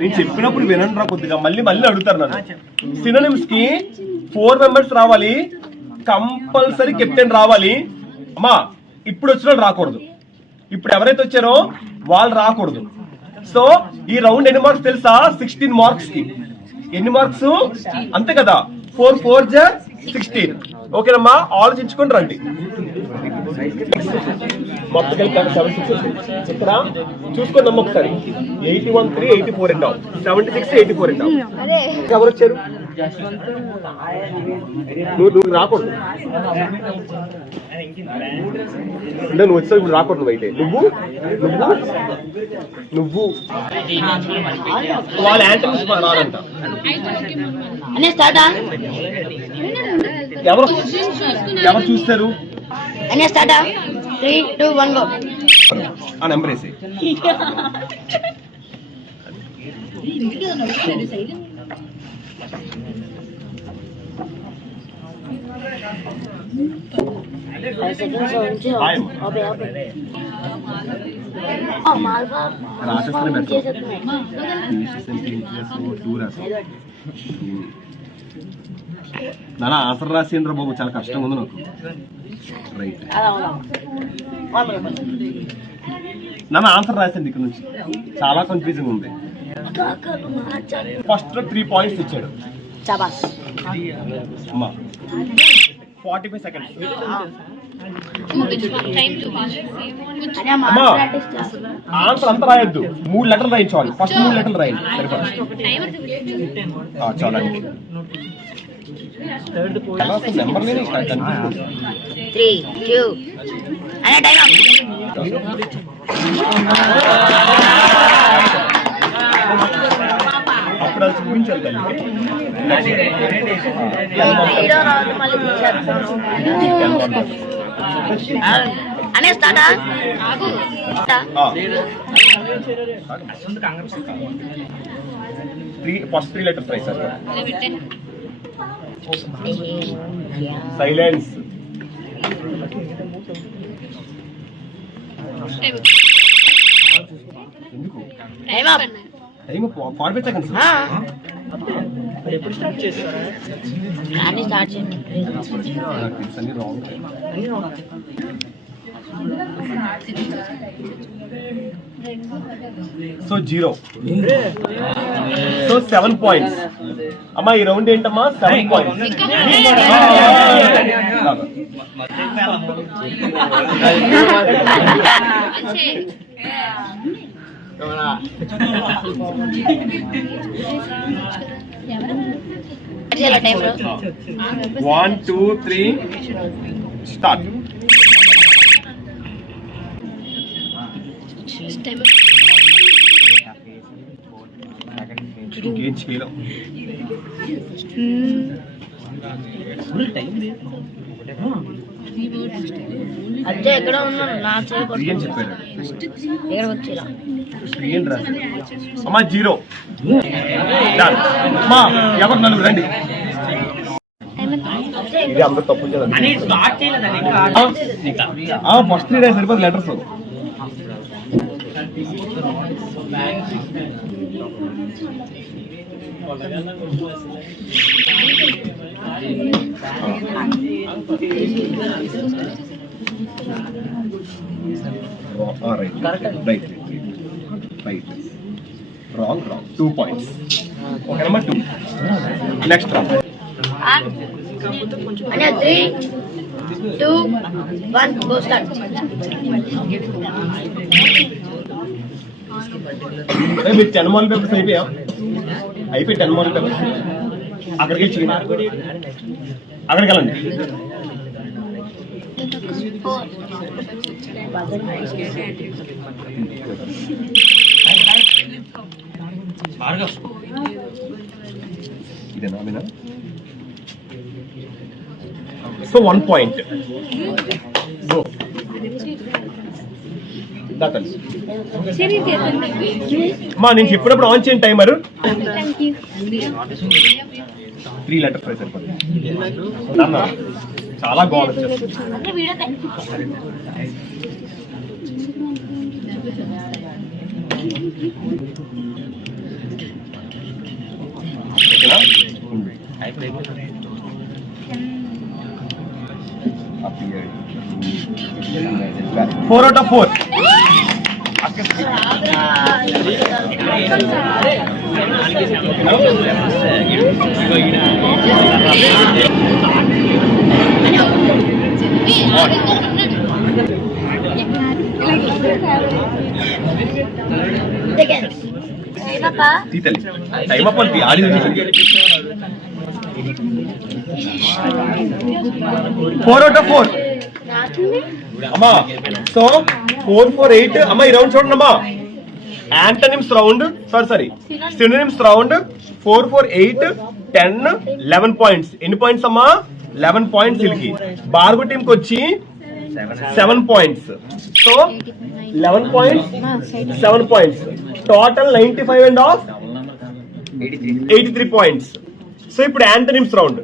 నేను చెప్పినప్పుడు వినండి రా కొద్దిగా, మళ్ళీ అడుగుతారు నన్ను. సినోనిమ్స్ కి 4 మెంబర్స్ రావాలి, కంపల్సరీ కెప్టెన్ రావాలి. అమ్మా ఇప్పుడు వచ్చిన వాళ్ళు రాకూడదు, ఇప్పుడు ఎవరైతే వచ్చారో వాళ్ళు రాకూడదు. సో ఈ రౌండ్ ఎన్ని మార్క్స్ తెలుసా? 16 మార్క్స్ కి. ఎన్ని మార్క్స్? అంతే కదా, 4 4 16. ఓకేనమ్మా, ఆలోచించుకొని రండి. మొత్తం ఇక్కడ చూసుకోండి అమ్మ ఒకసారి. 81 3 84 అంటావు, 76 84 అంటావు. ఎవరు వచ్చారు? నువ్వు రాకూడదు, అంటే నువ్వు వచ్చావు ఇప్పుడు రాకూడదు. నువ్వు అయితే నువ్వు వాళ్ళ యాంటమ్స్ రాదంట. ఎవరు చూస్తారు? 3 2 1 go. ఆ నెంబర్ వేసి నాన్న ఆన్సర్ రాసిండ్రా బాబు, చాలా కష్టంగా ఉంది నాకు. రైట్ నాన్న ఆన్సర్ రాసింది ఇక్కడ నుంచి, చాలా కన్ఫ్యూజింగ్ ఉంది. ఫస్ట్ 3 పాయింట్స్ ఇచ్చాడు. 45 seconds. ఆన్సర్ అంతా రాయొద్దు, 3 లెటర్లు రాయించాలి. ఫస్ట్ 3 లెటర్లు రాయండి సరిపడా. చూడండి నెంబర్ 3 2 అప్పుడు అది చూపించాలి తల్లి. ఫస్ట్ 3 లెటర్స్ రాయి సార్. సైలెన్స్. ఎందుకు టైం 45 seconds. ఎప్పుడు స్టార్ట్ చేస్తారా? సో 0. So 7 points. అమ్మా ఈ రౌండ్ ఏంటమ్మా? 7 points. One, 2, 3, start. ఇంకేం చేయలేం. అదే ఎక్కడ ఉన్నాను నా ఏం చెప్పాడు? అమ్మా 0. అమ్మా ఎవరు నలుగురు రండి. ఇది అందరూ తప్పు చేయాలి. ఫస్ట్ 3 డేస్ సరిపోదు letters. Right. Wrong. 2 points. Okay, number 2. Next round. 3 2 1 go start. మీరు 10 మోడల్ పేపర్స్ అయిపోయి 10 మోడల్ పేపర్స్. అక్కడికి వెళ్ళండి. ఇదేనా? So 1 point. Go. అమ్మా నేను చెప్పినప్పుడు ఆన్ చేయండి టైమర్. 3 లెటర్స్ సరిపోతుంది. చాలా గోల్ వచ్చేస్తుంది. 4 out of 4. Seconds. తీతలి టైం అప్ అని ఆడి 4 out of 4. అమ్మా సో 4 4 8 అమ్మా ఈ రౌండ్ చూడండి అమ్మా antonyms round sorry synonyms round 4 4 8 10 11 points ఎన్ని పాయింట్స్ అమ్మా 11 పాయింట్స్ వీళ్ళకి బార్గో టీమ్ కి వచ్చి 7 points so 11 points 7 points total 95 and of 83 points so ఇప్పుడు యాంటనిమ్స్ రౌండ్